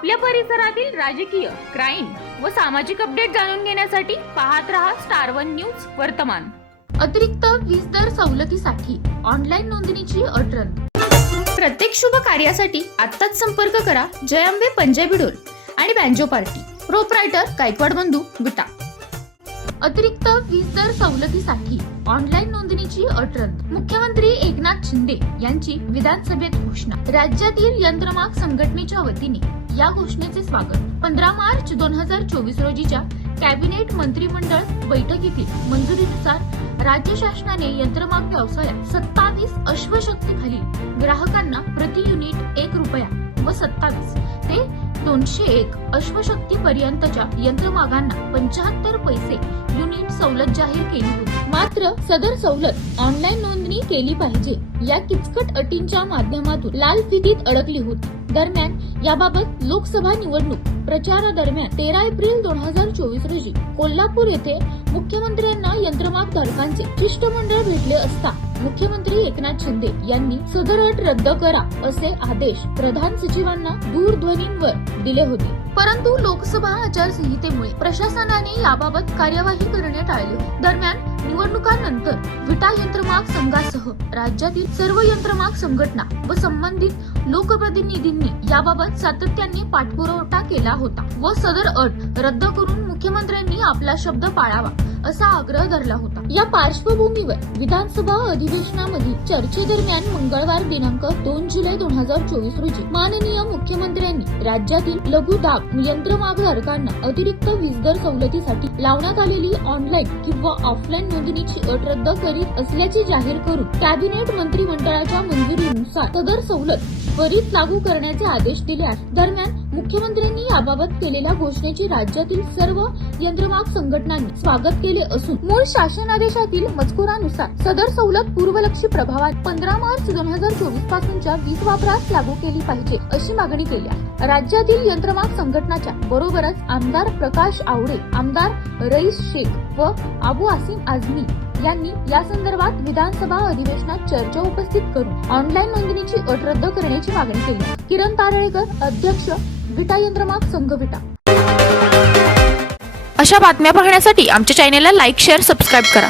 आपल्या परिसरातील राजकीय क्राईम व सामाजिक अपडेट जाणून घेण्यासाठी पाहत रहा स्टार वन न्यूज वर्तमान. अतिरिक्त वीज दर सवलतीसाठी ऑनलाईन नोंदणीची अट रद्द प्रत्येक शुभ कार्यासाठी आत्ताच संपर्क करा जय अंबे पंजाबी डोल आणि बँजो पार्टी प्रोपरायटर गायकवाड बंधू विटा अतिरिक्त वीज दर सवलतीसाठी ऑनलाईन नोंदणीची अट रद्द मुख्यमंत्री एकनाथ शिंदे यांची विधानसभेत घोषणा. राज्यातील यंत्रमाग संघटनेच्या वतीने या घोषणेचे स्वागत. पंधरा मार्च दोन हजार चोवीस रोजीच्या कॅबिनेट मंत्रिमंडळ बैठकीतील मंजुरीनुसार राज्य शासनाने यंत्रमाग व्यवसायात सत्तावीस अश्वशक्तीखाली ग्राहकांना प्रति युनिट एक रुपया व सत्तावीस ते दोनशे एक अश्वशक्ती पर्यंतच्या यंत्रमागांना पंचाहत्तर पैसे युनिट सवलत जाहीर केली होती. मात्र सदर सवलत ऑनलाईन नोंदणी केली पाहिजे या किचकट अटींच्या माध्यमातून लाल फितीत अडकली होती. दरम्यान याबाबत लोकसभा निवडणूक प्रचारादरम्यान तेरा एप्रिल दोन हजार चोवीस रोजी कोल्हापूर येथे मुख्यमंत्र्यांना यंत्रमाग धारकांचे शिष्टमंडळ भेटले असता मुख्यमंत्री एकनाथ शिंदे यांनी सदर अट रद्द करा असे आदेश प्रधान सचिवांना दूरध्वनींवर दिले होते. परंतु लोकसभा आचारसंहितेमुळे प्रशासनाने याबाबत कार्यवाही करणे टाळले दरम्यान निवडणुकांनंतर विटा यंत्रमाग संघासह राज्यातील सर्व यंत्रमाग संघटना व संबंधित लोकप्रतिनिधींनी याबाबत सातत्याने पाठपुरावा केला होता व सदर अट रद्द करून मुख्यमंत्र्यांनी आपला शब्द पाळावा असा आग्रह धरला होता. या पार्श्वभूमीवर विधानसभा अधिवेशनामधील चर्चेदरम्यान मंगळवार दिनांक दोन जुलै दोन हजार चोवीस रोजी माननीय मुख्यमंत्र्यांनी राज्यातील लघु दाब यंत्रमागधारकांना अतिरिक्त वीज दर सवलतीसाठी लावण्यात आलेली ऑनलाईन किंवा ऑफलाईन नोंदणीची अट रद्द करीत असल्याचे जाहीर करून कॅबिनेट मंत्रिमंडळाच्या मंजुरीनुसार सदर सवलत त्वरित लागू करण्याचे आदेश दिले आहेत दरम्यान मुख्यमंत्र्यांनी याबाबत केलेल्या घोषणेचे राज्यातील सर्व यंत्रमाग संघटनांनी स्वागत केले असून मूळ शासनादेशातील मजकुरानुसार सदर सवलत पूर्वलक्षी प्रभावात पंधरा मार्च दोन हजार चोवीस पासूनच्या वीज वापरास लागू केली पाहिजे अशी मागणी केली आहे. राज्यातील यंत्रमाग संघटनाच्या बरोबरच आमदार प्रकाश आवडे आमदार रईस शेख व आबू आसिम आझमी यांनी या संदर्भात विधानसभा अधिवेशनात चर्चा उपस्थित करून ऑनलाईन नोंदणीची अट रद्द करण्याची मागणी केली. किरण तारळेकर अध्यक्ष विटा यंत्रमाग संघ विटा. अशा बातम्या पाहण्यासाठी आमच्या चॅनेलला लाईक शेअर सबस्क्राईब करा.